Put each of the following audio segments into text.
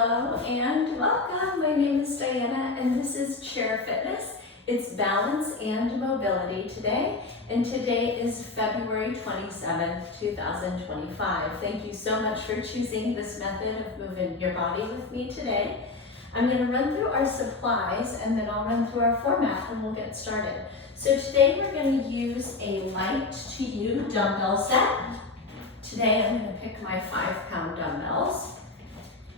Hello and welcome. My name is Diana and this is Chair Fitness. It's balance and mobility today, and today is February 27th, 2025. Thank you so much for choosing this method of moving your body with me today. I'm going to run through our supplies and then I'll run through our format and we'll get started. So today we're going to use a light to you dumbbell set. Today I'm going to pick my 5-pound dumbbells.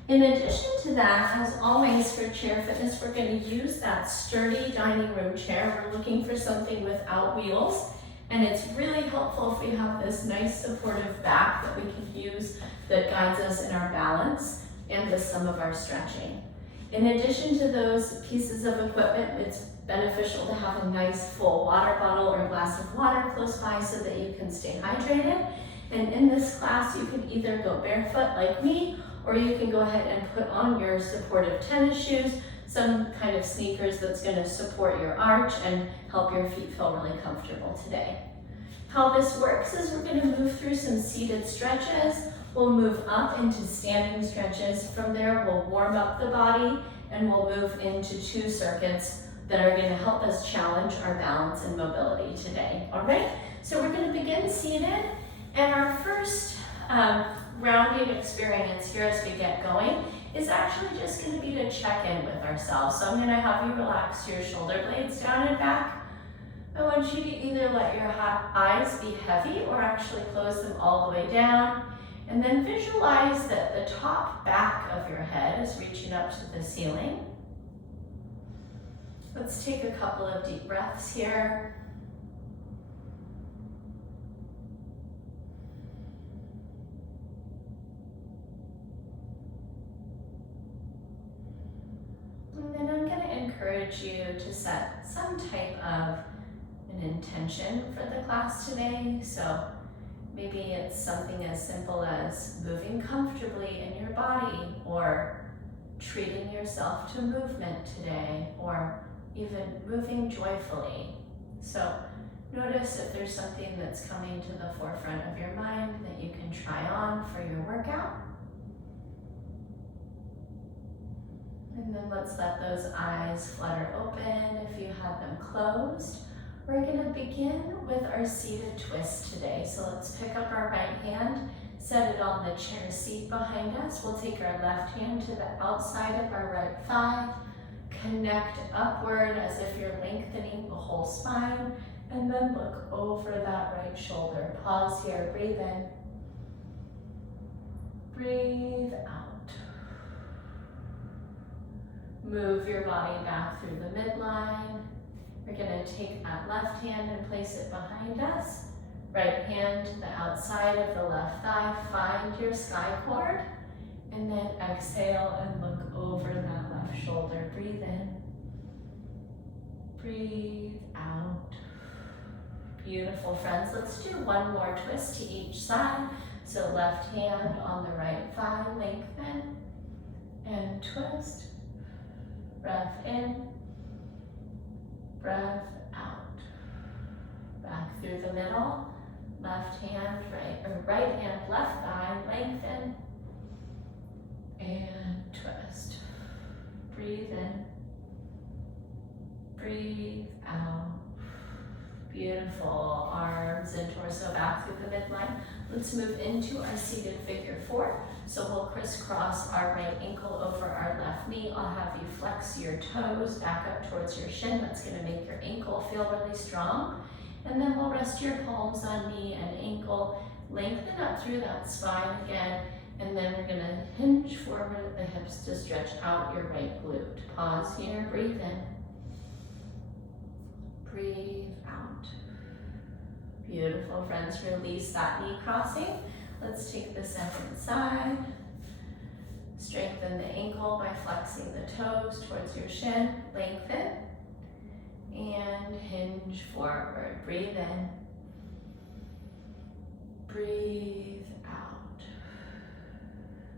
In addition to that, as always for Chair Fitness, we're going to use that sturdy dining room chair. We're looking for something without wheels, and it's really helpful if we have this nice supportive back that we can use that guides us in our balance and with some of our stretching. In addition to those pieces of equipment, it's beneficial to have a nice full water bottle or glass of water close by so that you can stay hydrated. And in this class, you can either go barefoot like me, or you can go ahead and put on your supportive tennis shoes, some kind of sneakers that's going to support your arch and help your feet feel really comfortable today. How this works is we're going to move through some seated stretches. We'll move up into standing stretches. From there, we'll warm up the body and we'll move into 2 circuits that are going to help us challenge our balance and mobility today. All right, so we're going to begin seated, and our first grounding experience here as we get going is actually just going to be to check in with ourselves. So I'm going to have you relax your shoulder blades down and back. I want you to either let your eyes be heavy or actually close them all the way down. And then visualize that the top back of your head is reaching up to the ceiling. Let's take a couple of deep breaths here. And then I'm going to encourage you to set some type of an intention for the class today. So maybe it's something as simple as moving comfortably in your body, or treating yourself to movement today, or even moving joyfully. So notice if there's something that's coming to the forefront of your mind that you can try on for your workout. And then let's let those eyes flutter open if you have them closed. We're going to begin with our seated twist today. So let's pick up our right hand, set it on the chair seat behind us. We'll take our left hand to the outside of our right thigh, connect upward as if you're lengthening the whole spine, and then look over that right shoulder. Pause here, breathe in, breathe out. Move your body back through the midline. We're going to take that left hand and place it behind us. Right hand to the outside of the left thigh. Find your sky cord. And then exhale and look over that left shoulder. Breathe in. Breathe out. Beautiful, friends. Let's do one more twist to each side. So left hand on the right thigh. Lengthen and twist. Breath in, breath out. Back through the middle, left hand, right hand, left thigh, lengthen, and twist. Breathe in, breathe out. Beautiful. Arms and torso back through the midline. Let's move into our seated figure 4. So we'll crisscross our right ankle over our left knee. I'll have you flex your toes back up towards your shin. That's going to make your ankle feel really strong. And then we'll rest your palms on knee and ankle. Lengthen up through that spine again. And then we're going to hinge forward at the hips to stretch out your right glute. Pause here, breathe in. Breathe out. Beautiful, friends. Release that knee crossing. Let's take the second side. Strengthen the ankle by flexing the toes towards your shin. Lengthen and hinge forward. Breathe in. Breathe out.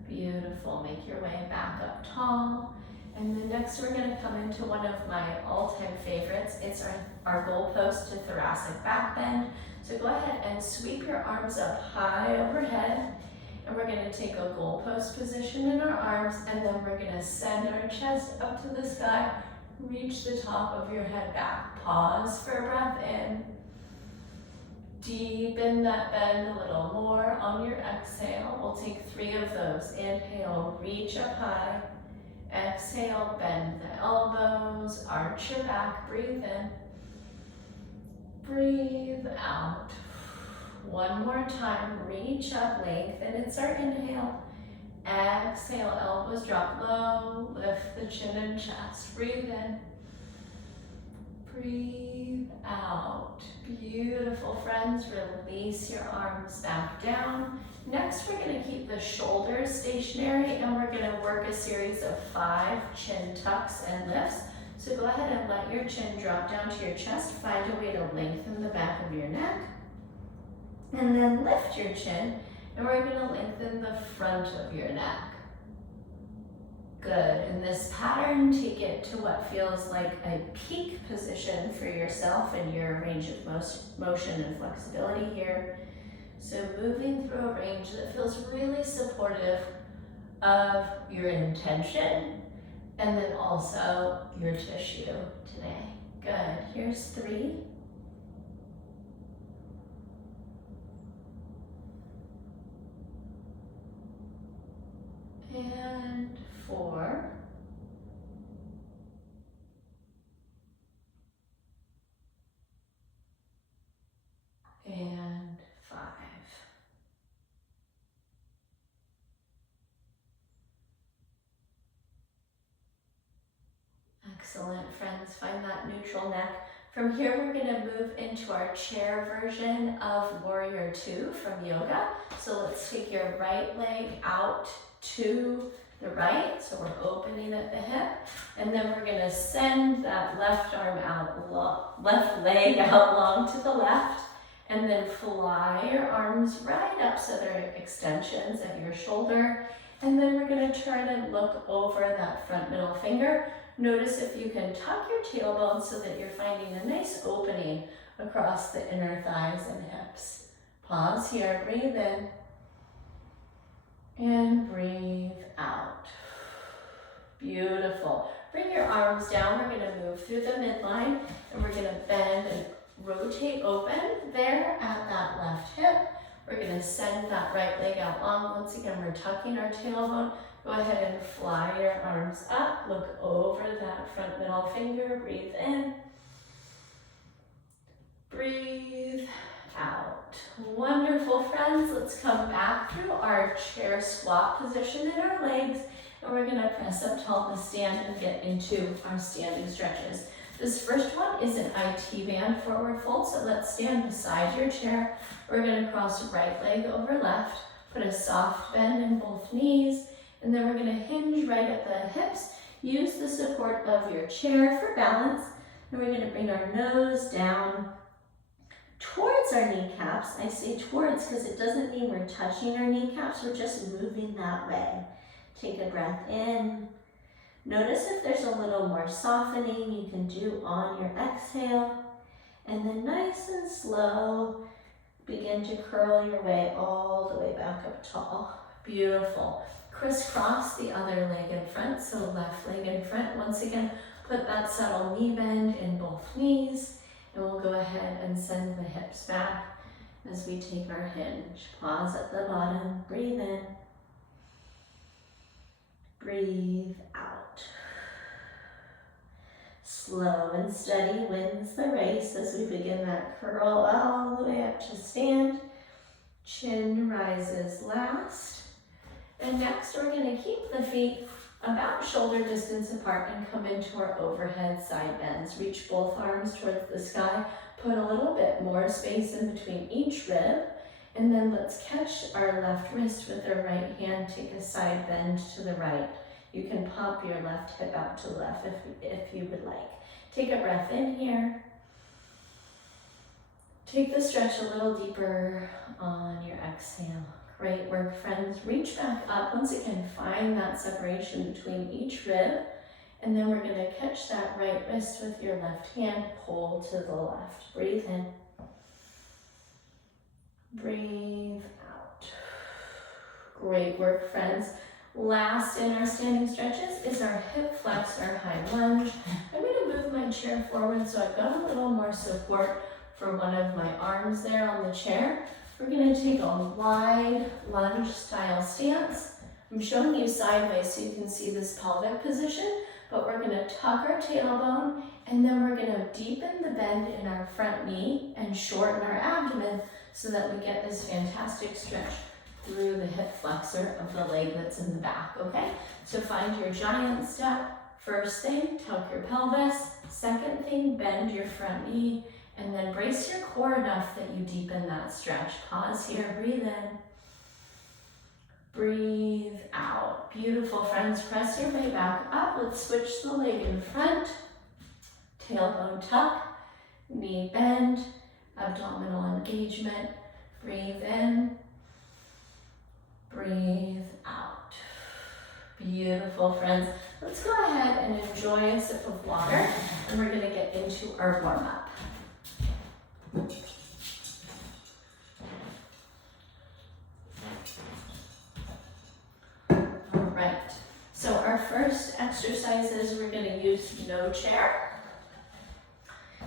Beautiful. Make your way back up tall. And then next we're going to come into one of my all-time favorites. It's our goalpost to thoracic back bend. So go ahead and sweep your arms up high overhead And we're gonna take a goalpost position in our arms, and then we're gonna send our chest up to the sky, reach the top of your head back. Pause for a breath in. Deepen that bend a little more on your exhale. We'll take 3 of those. Inhale, reach up high. Exhale, bend the elbows, arch your back, breathe in. Breathe out. One more time, reach up, lengthen. It's our inhale. Exhale, elbows drop low, lift the chin and chest. Breathe in. Breathe out. Beautiful, friends. Release your arms back down. Next, we're going to keep the shoulders stationary, and we're going to work a series of 5 chin tucks and lifts. So go ahead and let your chin drop down to your chest. Find a way to lengthen the back of your neck. And then lift your chin, and we're going to lengthen the front of your neck. Good. In this pattern, take it to what feels like a peak position for yourself and your range of motion and flexibility here. So moving through a range that feels really supportive of your intention and then also your tissue today. Good. Here's 3. And 4. And 5. Excellent, friends. Find that neutral neck. From here, we're going to move into our chair version of Warrior 2 from yoga. So let's take your right leg out to the right. So we're opening at the hip. And then we're going to send that left arm out, left leg out long to the left. And then fly your arms right up so they're extensions at your shoulder. And then we're going to turn and look over that front middle finger. Notice if you can tuck your tailbone so that you're finding a nice opening across the inner thighs and hips. Pause here, breathe in. And breathe out. Beautiful. Bring your arms down. We're going to move through the midline, and we're going to bend and rotate open there at that left hip. We're going to send that right leg out long. Once again, we're tucking our tailbone. Go ahead and fly your arms up. Look over that front middle finger. Breathe in. Breathe out. Wonderful, friends. Let's come back through our chair squat position in our legs. And we're going to press up tall to stand and get into our standing stretches. This first one is an IT band forward fold, so let's stand beside your chair. We're going to cross right leg over left, put a soft bend in both knees, and then we're going to hinge right at the hips. Use the support of your chair for balance, and we're going to bring our nose down towards our kneecaps. I say towards because it doesn't mean we're touching our kneecaps, we're just moving that way. Take a breath in. Notice if there's a little more softening you can do on your exhale. And then nice and slow, begin to curl your way all the way back up tall. Beautiful. Crisscross the other leg in front, so left leg in front. Once again, put that subtle knee bend in both knees. And we'll go ahead and send the hips back as we take our hinge. Pause at the bottom, breathe in. Breathe out. Slow and steady wins the race as we begin that curl all the way up to stand. Chin rises last. And next we're going to keep the feet about shoulder distance apart and come into our overhead side bends. Reach both arms towards the sky. Put a little bit more space in between each rib. And then let's catch our left wrist with our right hand. Take a side bend to the right. You can pop your left hip out to the left if you would like. Take a breath in here. Take the stretch a little deeper on your exhale. Great work, friends. Reach back up. Once again, find that separation between each rib. And then we're going to catch that right wrist with your left hand. Pull to the left. Breathe in. Breathe out. Great work, friends. Last in our standing stretches is our hip flexor high lunge. I'm going to move my chair forward so I've got a little more support for one of my arms there on the chair. We're going to take a wide lunge style stance. I'm showing you sideways so you can see this pelvic position, but we're going to tuck our tailbone and then we're going to deepen the bend in our front knee and shorten our abdomen so that we get this fantastic stretch through the hip flexor of the leg that's in the back, okay? So find your giant step. First thing, tuck your pelvis. Second thing, bend your front knee. And then brace your core enough that you deepen that stretch. Pause here, breathe in. Breathe out. Beautiful, friends. Press your way back up. Let's switch the leg in front. Tailbone tuck, knee bend, abdominal engagement. Breathe in. Breathe out. Beautiful, friends. Let's go ahead and enjoy a sip of water, and we're going to get into our warm-up. All right, so our first exercise is we're going to use no chair.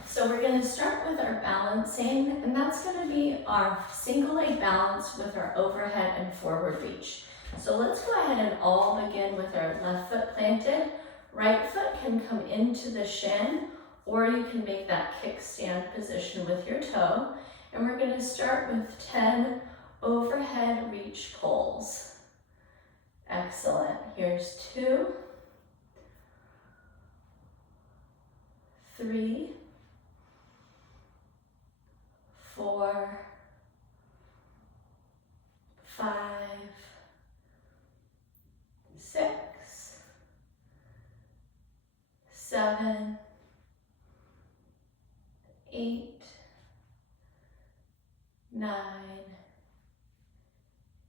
So we're going to start with our balancing, and that's going to be our single leg balance with our overhead and forward reach. So let's go ahead and all begin with our left foot planted. Right foot can come into the shin, or you can make that kickstand position with your toe. And we're going to start with 10 overhead reach pulls. Excellent. Here's 2, 3, 4, 5, 6, 7, 8, 9,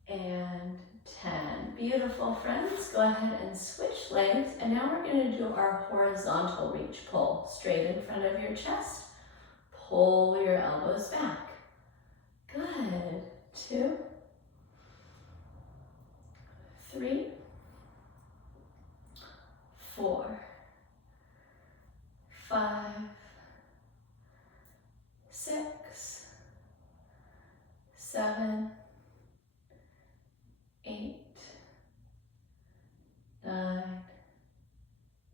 and 10. Beautiful, friends. Go ahead and switch legs. And now we're going to do our horizontal reach pull. Straight in front of your chest. Pull your elbows back. Good. 2, 3, 4, 5, 6, 7, 8, 9,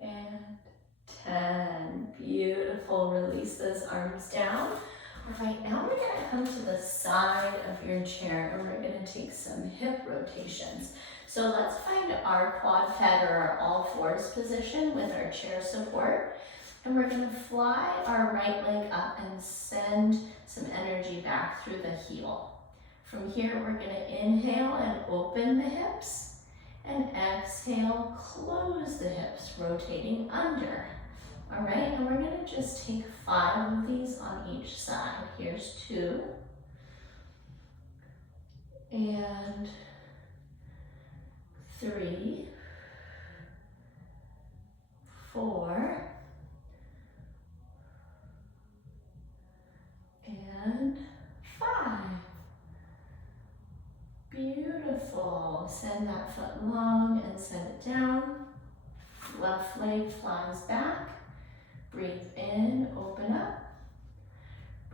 and 10. Beautiful. Release those arms down. All right, now we're going to come to the side of your chair and we're going to take some hip rotations. So let's find our quad fed or our all fours position with our chair support. And we're going to fly our right leg up and send some energy back through the heel. From here, we're going to inhale and open the hips, and exhale, close the hips, rotating under. All right, and we're going to just take 5 of these on each side. Here's 2, and 3, 4, and 5. Beautiful. Send that foot long and send it down. Left leg flies back. Breathe in, open up.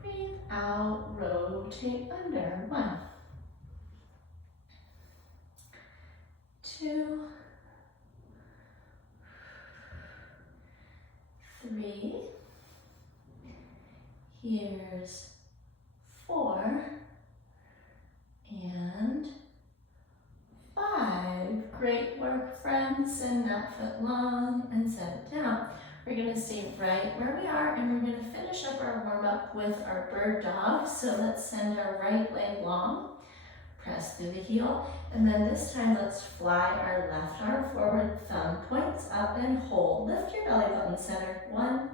Breathe out, rotate under. 1, 2, 3. Here's 4. And 5. Great work, friends. Send that foot long and set it down. We're going to stay right where we are, and we're going to finish up our warm-up with our bird dog. So let's send our right leg long, press through the heel, and then this time let's fly our left arm forward, thumb points up and hold. Lift your belly button center. 1,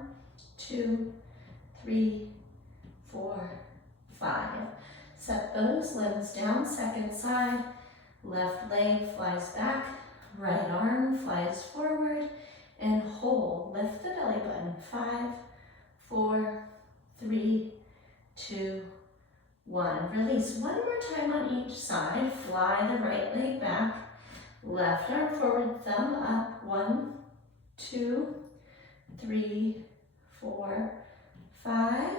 2, 3, 4, 5. Set those limbs down, second side. Left leg flies back, right arm flies forward, and hold. Lift the belly button. 5, 4, 3, 2, 1. Release. One more time on each side. Fly the right leg back. Left arm forward, thumb up. 1, 2, 3, 4, 5.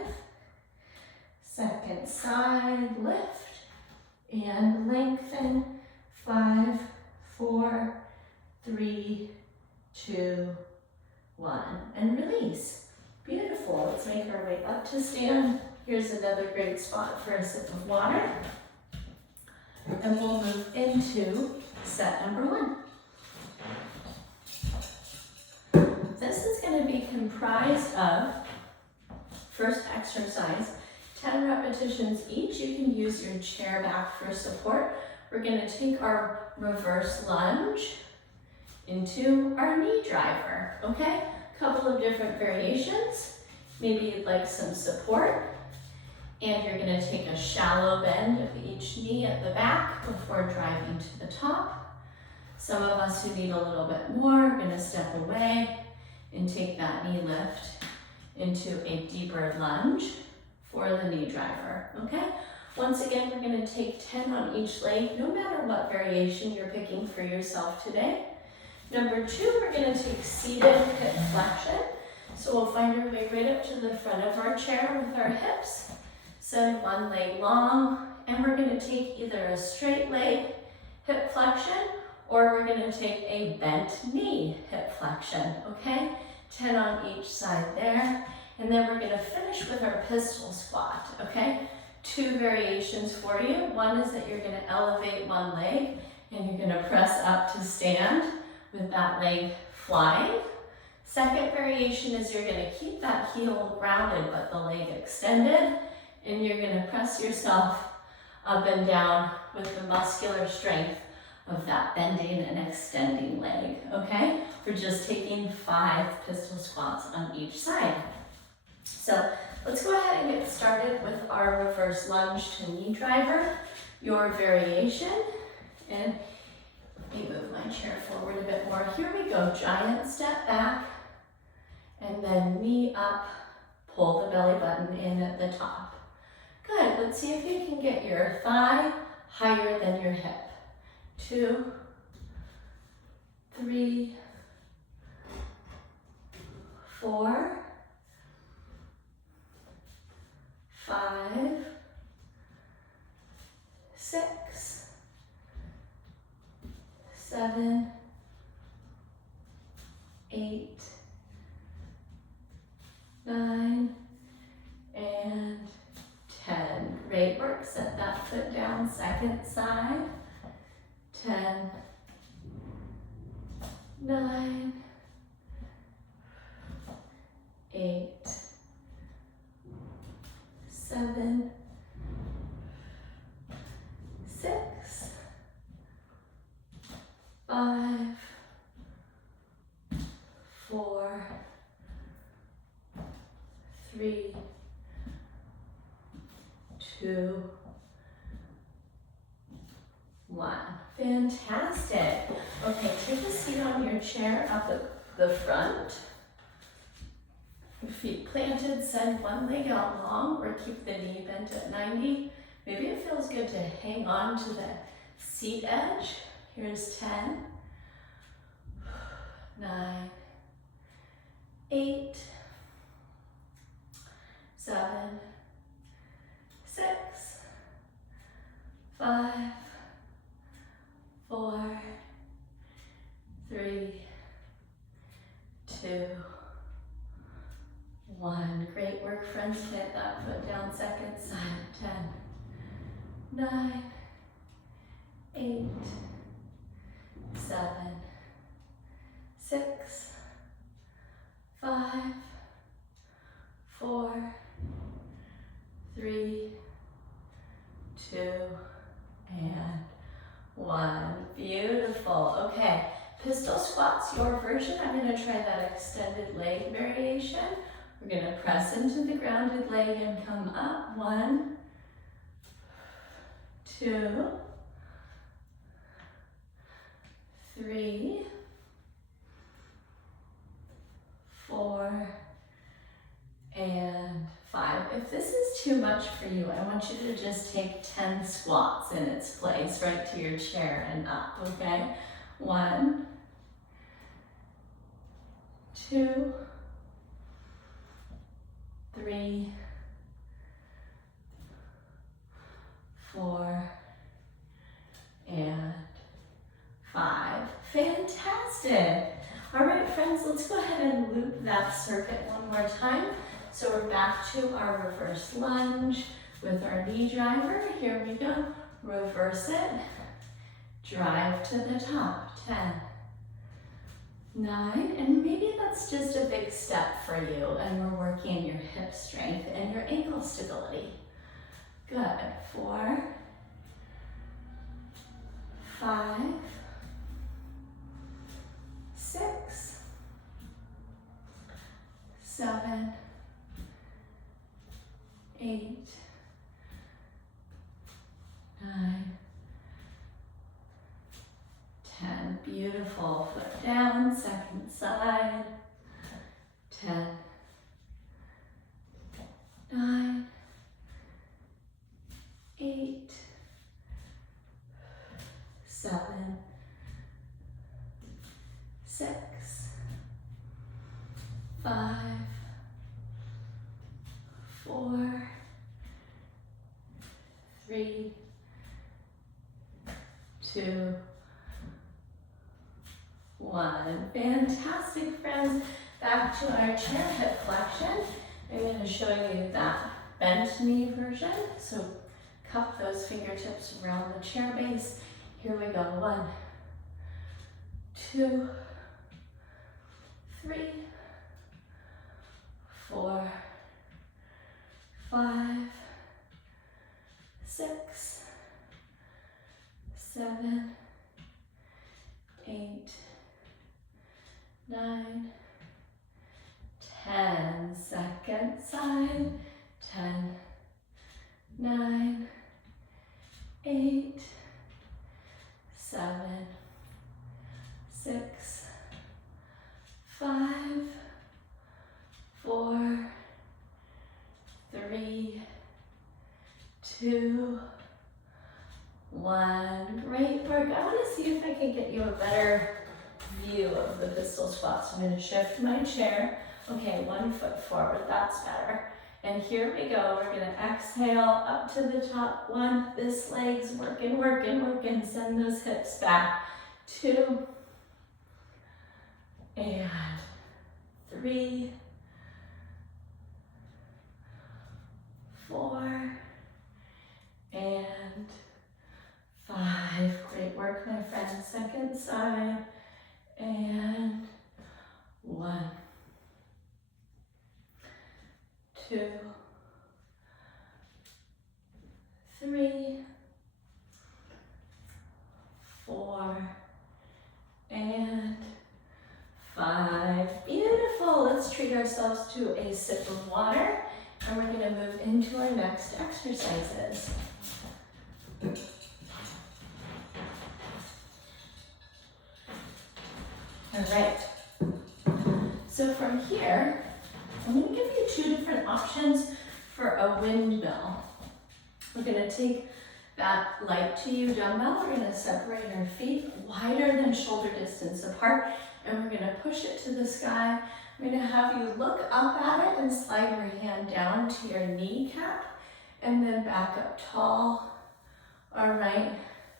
Second side, lift and lengthen. 5, 4, 3, 2, 1. And release. Beautiful. Let's make our way up to stand. Here's another great spot for a sip of water. And we'll move into set number 1. This is going to be comprised of, first exercise, 10 repetitions each. You can use your chair back for support. We're going to take our reverse lunge into our knee driver, okay? A couple of different variations. Maybe you'd like some support. And you're going to take a shallow bend of each knee at the back before driving to the top. Some of us who need a little bit more are going to step away and take that knee lift into a deeper lunge for the knee driver, okay? Once again, we're going to take 10 on each leg, no matter what variation you're picking for yourself today. Number 2, we're going to take seated hip flexion. So we'll find our way right up to the front of our chair with our hips. Send one leg long, and we're going to take either a straight leg hip flexion, or we're going to take a bent knee hip flexion, okay? 10 on each side there. And then we're going to finish with our pistol squat, okay? 2 variations for you. One is that you're going to elevate one leg, and you're going to press up to stand with that leg flying. Second variation is you're going to keep that heel grounded, but the leg extended. And you're going to press yourself up and down with the muscular strength of that bending and extending leg, okay? We're just taking 5 pistol squats on each side. So let's go ahead and get started with our reverse lunge to knee driver, your variation. And let me move my chair forward a bit more. Here we go, giant step back, and then knee up, pull the belly button in at the top. Good, let's see if you can get your thigh higher than your hip. 2, 3, 4, 5, 6, 7, 8, 9, and 10. Great work. Set that foot down, second side. 10, 9, 8, 7, 6, 5, 4, 3, 2, 1. Fantastic. Okay, take a seat on your chair up at the front. Your feet planted, send one leg out long, or keep the knee bent at 90. Maybe it feels good to hang on to the seat edge. Here's 10, 9, 8, 7, 6, 5, 4, 3, 2, 1. Great work, friends. Get that foot down, second side. 10, 9, 8, 7, 6, 5, 4, 3, 2, and 1. Beautiful. Okay, pistol squats, your version. I'm going to try that extended leg variation. We're going to press into the grounded leg and come up. 1, 2, 3, 4, and 5. If this is too much for you, I want you to just take 10 squats in its place, right to your chair and up, okay? 1, 2, 3, 4, and 5. Fantastic. All right, friends, let's go ahead and loop that circuit one more time. So we're back to our reverse lunge with our knee driver. Here we go. Reverse it. Drive to the top. 10, 9, and maybe that's just a big step for you, and we're working your hip strength and your ankle stability. Good. 4, 5, 6, 7, 8, 9, 10. Beautiful. Foot down, second side. 10, 9, 8, 7, 6, 5, 4, 3, 2, 1. Fantastic, friends. Back to our chair hip flexion. I'm going to show you that bent knee version. So cup those fingertips around the chair base. Here we go. 1, 2, 3, 4, 5, 6, 7, 8, 9, 10. Second side. 10, 9, 8, 7, 6, 5, 4, 3, 2, 1. Great work. I want to see if I can get you a better view of the pistol squats. I'm going to shift my chair. Okay, 1 foot forward. That's better. And here we go. We're going to exhale up to the top. 1. This leg's working, working, working. Send those hips back. 2. And 3. 4. And 5. Great work, my friends. Second side. And 1. 2, 3, 4, and 5. Beautiful. Let's treat ourselves to a sip of water, and we're going to move into our next exercises. All right. So from here, I'm going to give you 2 different options for a windmill. We're going to take that light to you dumbbell. We're going to separate our feet wider than shoulder distance apart, and we're going to push it to the sky. I'm going to have you look up at it and slide your hand down to your kneecap, and then back up tall. All right,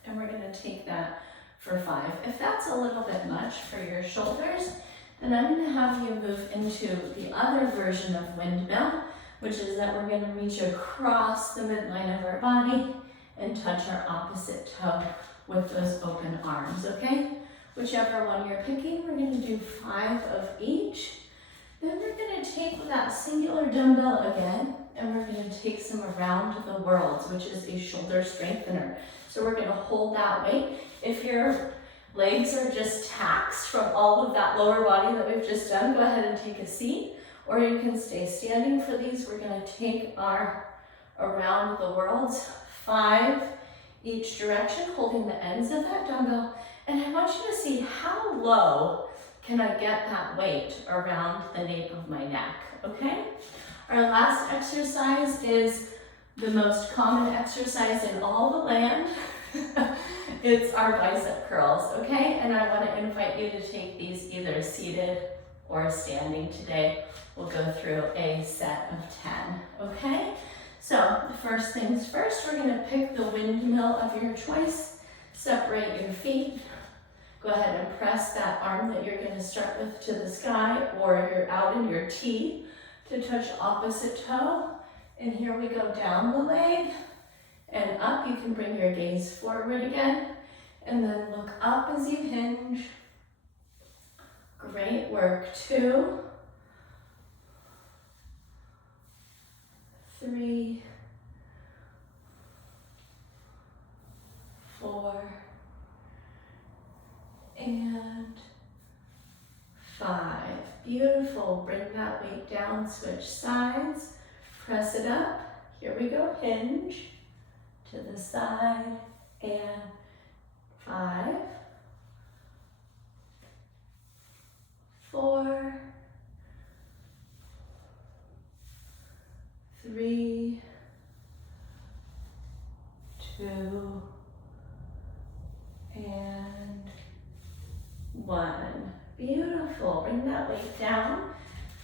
and we're going to take that for 5. If that's a little bit much for your shoulders, then I'm going to have you move into the other version of windmill, which is that we're going to reach across the midline of our body and touch our opposite toe with those open arms, okay? Whichever one you're picking, we're going to do 5 of each. Then we're going to take that singular dumbbell again, and we're going to take some around the worlds, which is a shoulder strengthener. So we're going to hold that weight. If your legs are just taxed from all of that lower body that we've just done, go ahead and take a seat, or you can stay standing for these. We're going to take our around the worlds, 5 each direction, holding the ends of that dumbbell. And I want you to see how low can I get that weight around the nape of my neck, okay? Our last exercise is the most common exercise in all the land. It's our bicep curls, okay? And I want to invite you to take these either seated or standing today. We'll go through a set of 10, okay? So first things first, we're going to pick the windmill of your choice. Separate your feet. Go ahead and press that arm that you're going to start with to the sky, or you're out in your T to touch opposite toe. And here we go down the leg and up. You can bring your gaze forward again and then look up as you hinge. Great work. 2, 3, 4, and 5. Beautiful. Bring that weight down, switch sides, press it up. Here we go, hinge to the side, and 5, 4, 3, 2, and 1. Beautiful. Bring that weight down.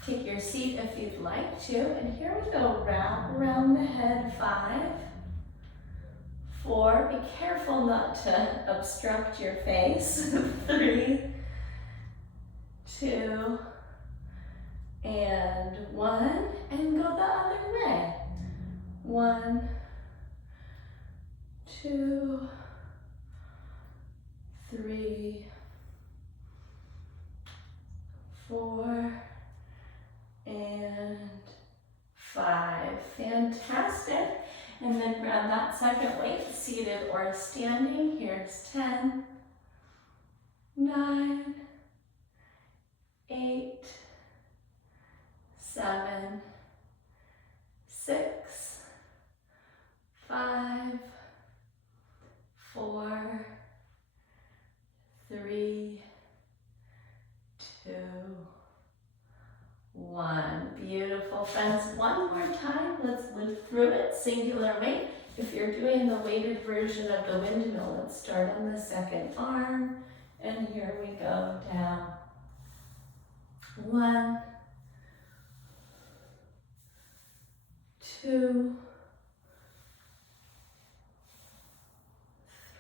Take your seat if you'd like to. And here we go, wrap around the head. 5, 4. Be careful not to obstruct your face. 3, 2, and 1. And go the other way. 1, 2, 3, 4, and 5. Fantastic. And then grab that second weight, seated or standing. Here's 10, 9, 8, 7, 6, 5, 4, 3, 2, 1. Beautiful, friends. One more time. Let's live through it. Singular weight. If you're doing the weighted version of the windmill, let's start on the second arm. And here we go down. 1, 2,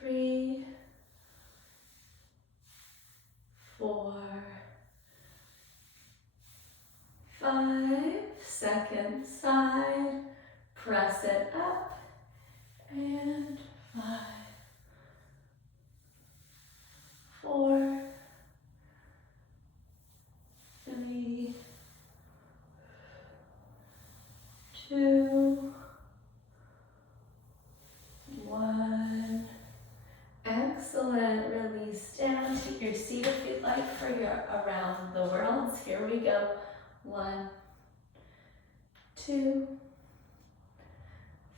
3, 4, 5, second side, press it up, and 5, 4, 3, 2, 1. Excellent. Release down. Take your seat if you'd like for your around the worlds. Here we go. 1, 2,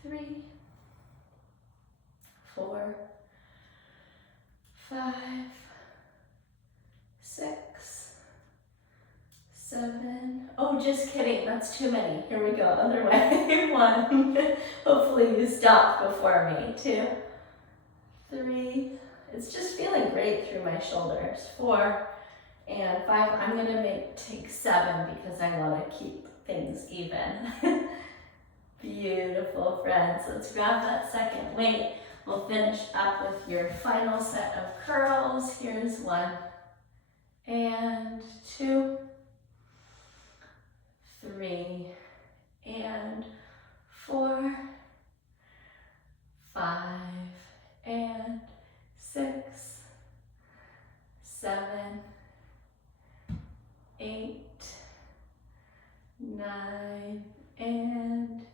3, 4, 5, 6, 7. Oh, just kidding. That's too many. Here we go. Other way. 1. Hopefully you stopped before me. 2, 3. It's just feeling great through my shoulders. 4 and 5. I'm going to take 7 because I want to keep things even. Beautiful, friends. Let's grab that second weight. We'll finish up with your final set of curls. Here's 1 and 2, 3 and 4, 5 and 6, 7, 8, 9, and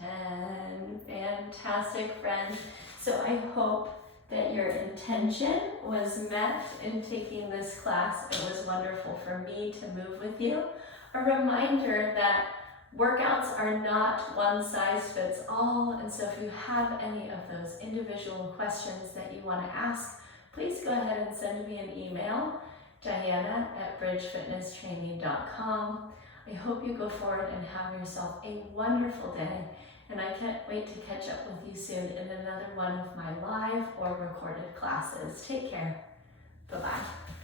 10. Fantastic, friends. So I hope that your intention was met in taking this class. It was wonderful for me to move with you. A reminder that workouts are not one size fits all, and so if you have any of those individual questions that you want to ask, please go ahead and send me an email, Diana@bridgefitnesstraining.com. I hope you go forward and have yourself a wonderful day, and I can't wait to catch up with you soon in another one of my live or recorded classes. Take care. Bye-bye.